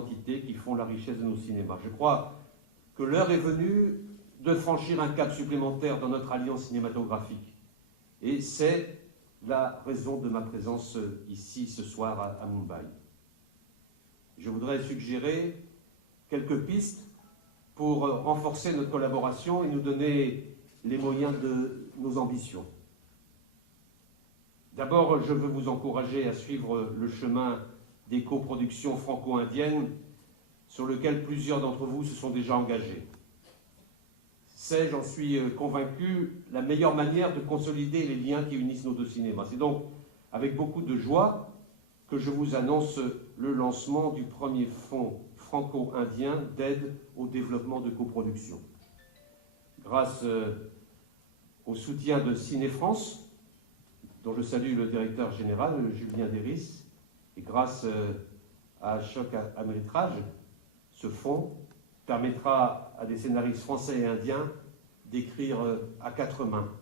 d'identité qui font la richesse de nos cinémas. Je crois que l'heure est venue de franchir un cap supplémentaire dans notre alliance cinématographique. Et c'est la raison de ma présence ici ce soir à Mumbai. Je voudrais suggérer quelques pistes pour renforcer notre collaboration et nous donner les moyens de nos ambitions. D'abord, je veux vous encourager à suivre le chemin des coproductions franco-indiennes sur lequel plusieurs d'entre vous se sont déjà engagés. C'est, j'en suis convaincu, la meilleure manière de consolider les liens qui unissent nos deux cinémas. C'est donc avec beaucoup de joie que je vous annonce le lancement du premier fonds franco-indien d'aide au développement de coproduction. Grâce au soutien de Ciné France, dont je salue le directeur général, Julien Deris, et grâce à Ashok Amritraj, ce fonds permettra à des scénaristes français et indiens d'écrire à 4 mains.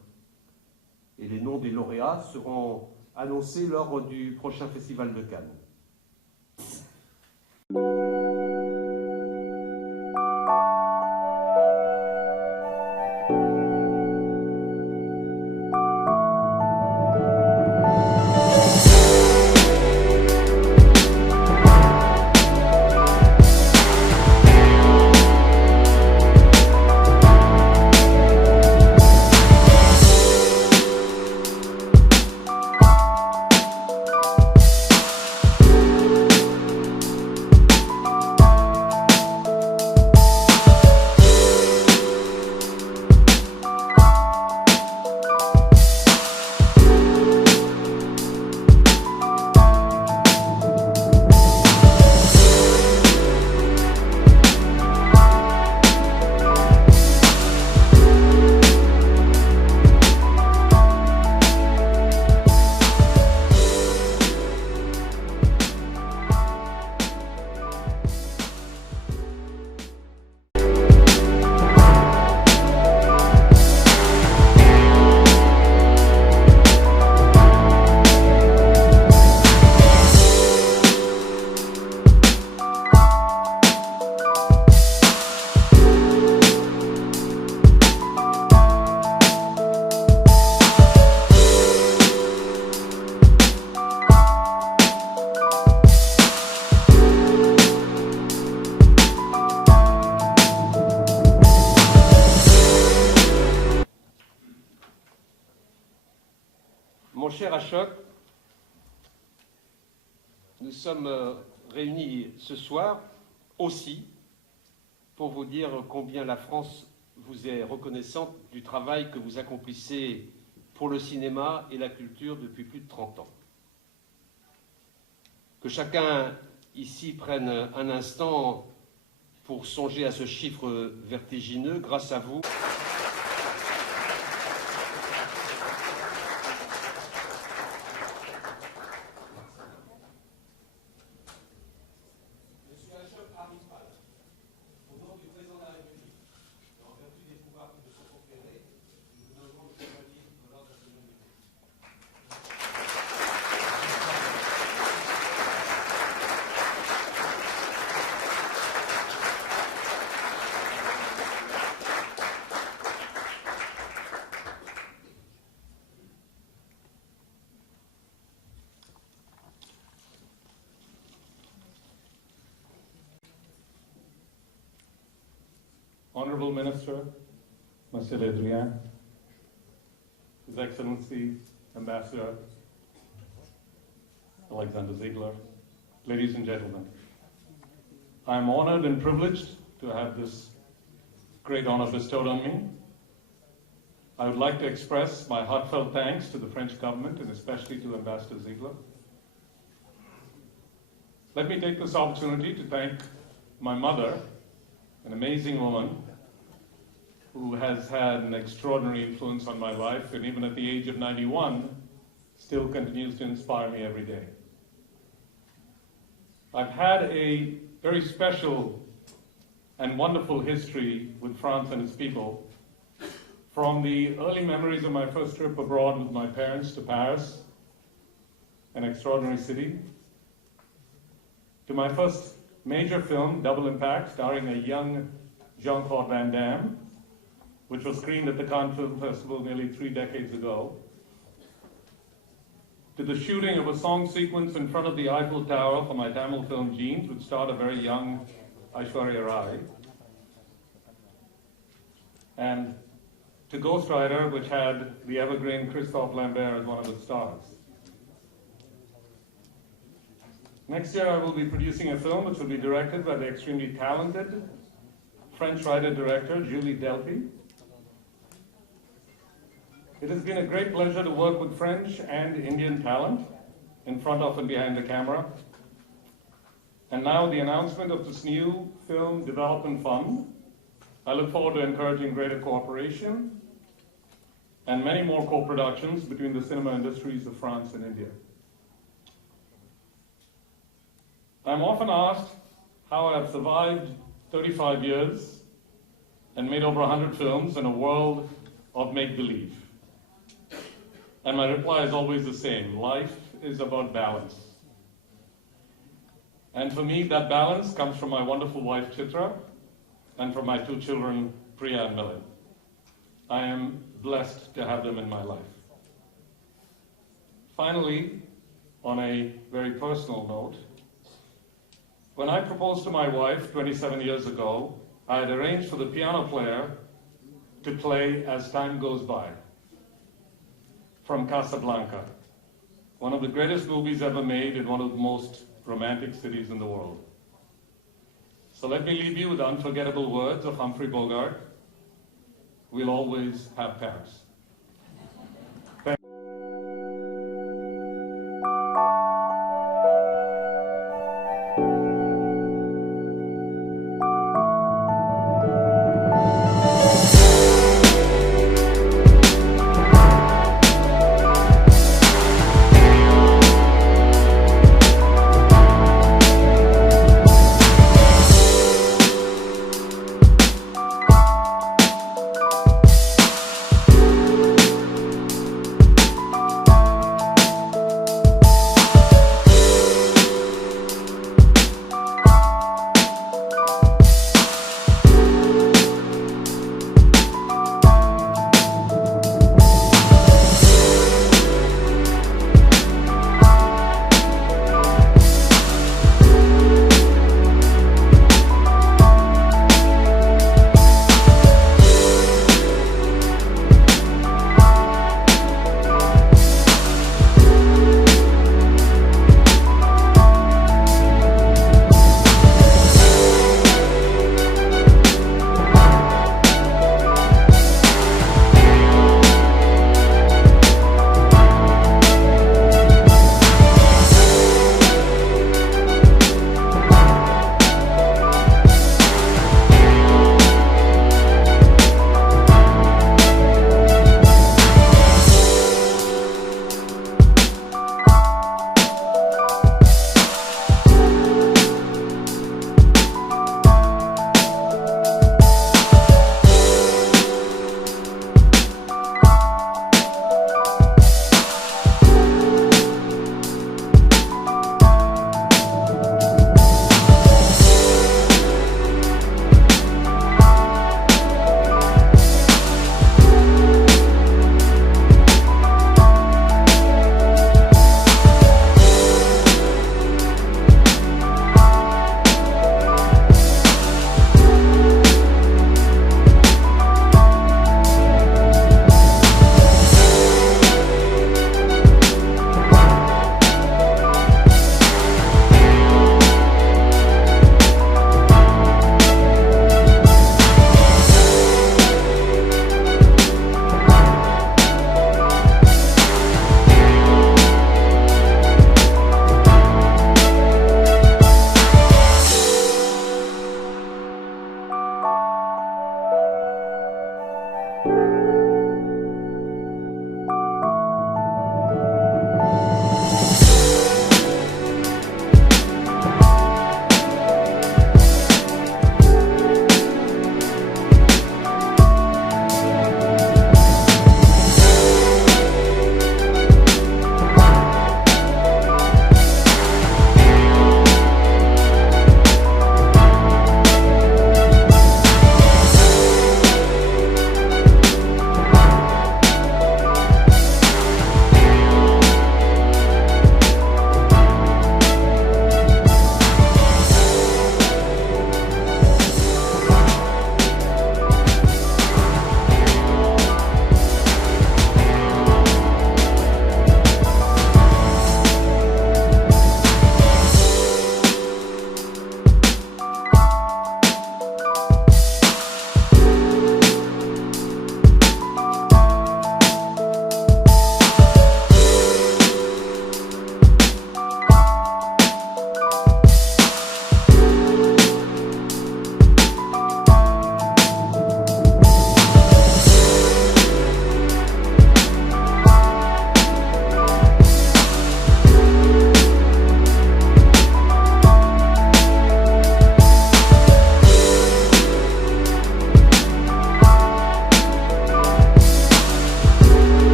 Et les noms des lauréats seront annoncés lors du prochain festival de Cannes. Mon cher Ashok, nous sommes réunis ce soir aussi pour vous dire combien la France vous est reconnaissante du travail que vous accomplissez pour le cinéma et la culture depuis plus de 30 ans. Que chacun ici prenne un instant pour songer à ce chiffre vertigineux. Grâce à vous, Honorable Minister, Monsieur Adrien, His Excellency, Ambassador Alexander Ziegler, ladies and gentlemen, I am honored and privileged to have this great honor bestowed on me. I would like to express my heartfelt thanks to the French government and especially to Ambassador Ziegler. Let me take this opportunity to thank my mother, an amazing woman who has had an extraordinary influence on my life, and even at the age of 91, still continues to inspire me every day. I've had a very special and wonderful history with France and its people, from the early memories of my first trip abroad with my parents to Paris, an extraordinary city, to my first major film, Double Impact, starring a young Jean-Claude Van Damme, which was screened at the Cannes Film Festival nearly 3 decades ago, to the shooting of a song sequence in front of the Eiffel Tower for my Tamil film Jeans, which starred a very young Aishwarya Rai, and to Ghost Rider, which had the evergreen Christophe Lambert as one of its stars. Next year I will be producing a film which will be directed by the extremely talented French writer-director Julie Delpy. It has been a great pleasure to work with French and Indian talent in front of and behind the camera. And now the announcement of this new film development fund. I look forward to encouraging greater cooperation and many more co-productions between the cinema industries of France and India. I'm often asked how I have survived 35 years and made over 100 films in a world of make-believe. And my reply is always the same: life is about balance. And for me, that balance comes from my wonderful wife, Chitra, and from my 2 children, Priya and Milind. I am blessed to have them in my life. Finally, on a very personal note, when I proposed to my wife 27 years ago, I had arranged for the piano player to play As Time Goes By from Casablanca, one of the greatest movies ever made in one of the most romantic cities in the world. So let me leave you with the unforgettable words of Humphrey Bogart: "We'll always have Paris."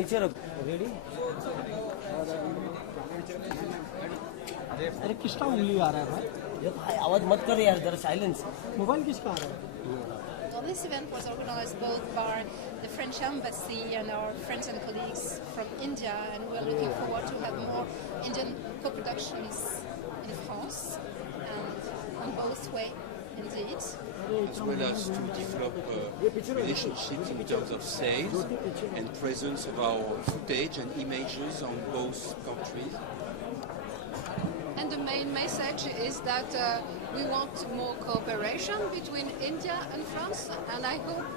नीचे रख। Ready? अरे किसका उंगली आ रहा है भाई? ये भाई आवाज मत कर यार, जरा साइलेंस। मोबाइल किसका आ रहा है? Well, this event was organized both by the French Embassy and our friends and colleagues from India, and we're looking forward to have more Indian co-productions in France, and on both ways, indeed. As well as to develop relationships in terms of sales and presence of our footage and images on both countries. And the main message is that we want more cooperation between India and France, and I hope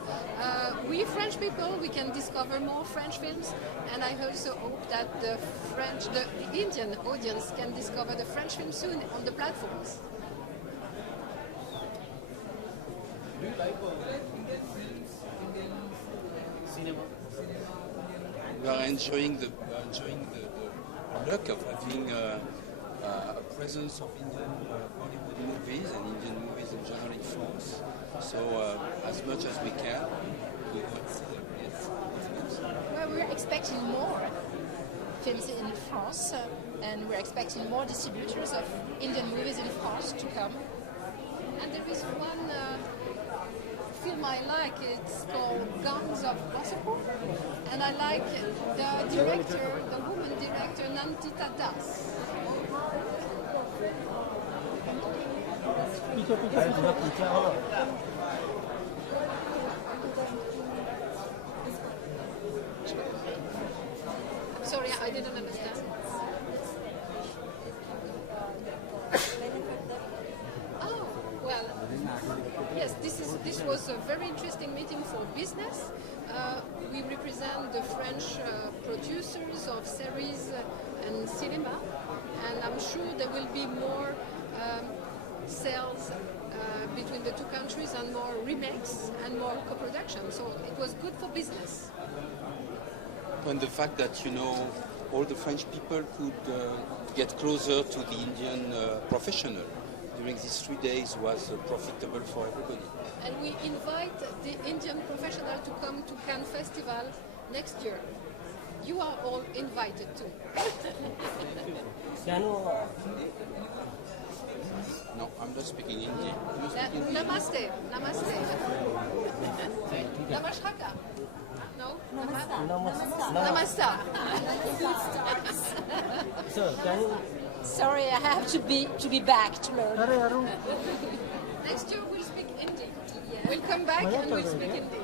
we French people, we can discover more French films, and I also hope that the Indian audience can discover the French film soon on the platforms. We are enjoying the luck of having a presence of Indian Bollywood movies and Indian movies in general in France. So as much as we can, we will celebrate. Well, we're expecting more films in France, and we're expecting more distributors of Indian movies in France to come. And there is one film I like, it's called Guns of Gossipur, and I like the director, the woman director, Nandita Das. Sorry, I didn't understand. Oh, well, yes, this was a very interesting meeting for business. We represent the French producers of series and cinema, and I'm sure there will be more sales between the two countries and more remakes and more co-production. So it was good for business. And the fact that, you know, all the French people could get closer to the Indian professional during these 3 days was profitable for everybody. And we invite the Indian professional to come to Cannes Festival next year. You are all invited too. No, I'm not speaking Hindi. You speak Hindi? Namaste. Namaste. Namaskar. No? Namaste. Sir, can you? Sorry, I have to be back to learn. अरे यार Next year we'll speak Hindi. We'll come back and we'll speak Hindi.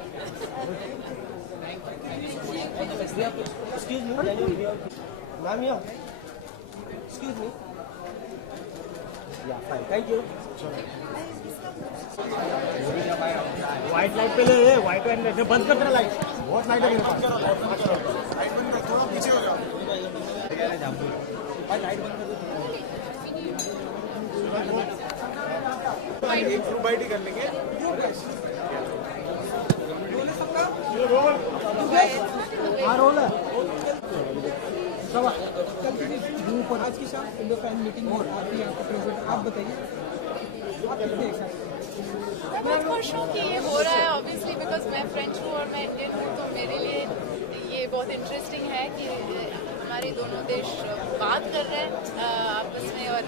Excuse me, can you? Ma'am, here. Excuse me. Yeah, fine. Thank you. White light पे ले, white light पे बंद कर दे light. बहुत light है मेरे पास। लाइट बंद कर, थोड़ा पीछे हो जाओ। लाइट बंद कर दो। ग्रुप बाइट ही कर लेंगे। ये रोल। हाँ रोल है। सब कल आज की शाम इंडो फैन मीटिंग में आप यहाँ का प्रेजेंट आप बताइए। आप कितने एक्साइटेड? मैं बहुत खुश हूँ कि ये हो रहा है ऑब्वियसली बिकॉज मैं फ्रेंच हूँ और मैं इंडियन हूँ, तो मेरे लिए ये बहुत इंटरेस्टिंग है कि हमारे दोनों देश बात कर रहे हैं आपस में और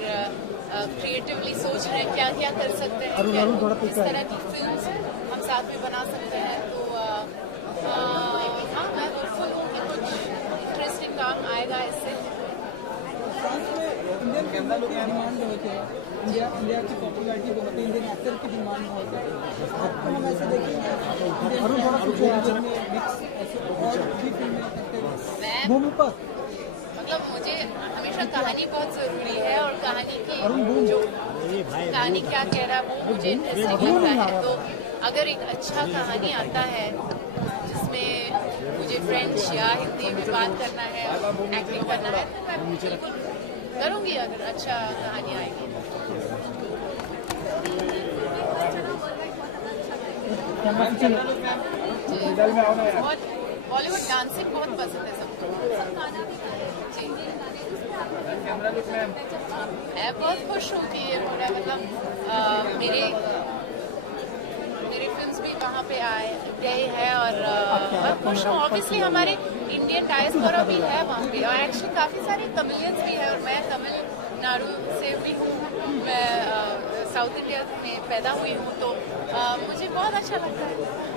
क्रिएटिवली सोच रहे हैं क्या क्या कर सकते हैं, किस तरह की फिल्म्स हम साथ में बना सकते हैं। तो हाँ, मैं होपफुल हूँ कि कुछ इंटरेस्टिंग काम आएगा इससे। इंडियन कैमरा लोग डिमांड होते हैं, इंडिया की पॉपुलैरिटी बहुत है, इंडियन एक्टर की डिमांड बहुत है। तो हम ऐसे देखेंगे मतलब मुझे हमेशा कहानी बहुत ज़रूरी है और कहानी की जो कहानी क्या कह रहा है वो मुझे इंटरेस्टिंग लगता है। तो अगर एक अच्छा कहानी आता है जिसमें मुझे फ्रेंच या हिंदी में बात करना है, एक्टिंग करना है, तो मैं बिल्कुल करूँगी अगर अच्छा कहानी आएगी। बॉलीवुड डांसिंग बहुत पसंद है सबको। मैं बहुत खुश हूँ कि ये हो रहा है, मतलब मेरी फिल्म्स भी वहाँ पे गए हैं और बहुत खुश हूँ। ऑब्वियसली हमारे इंडिया इंडियन डायस्पोरा भी है वहाँ पे, और एक्चुअली काफ़ी सारे तमिलियंस भी है, और मैं तमिलनाडु से भी हूँ, मैं साउथ इंडिया में पैदा हुई हूँ, तो मुझे बहुत अच्छा लगता है।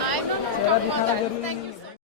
I don't know about that. Thank you.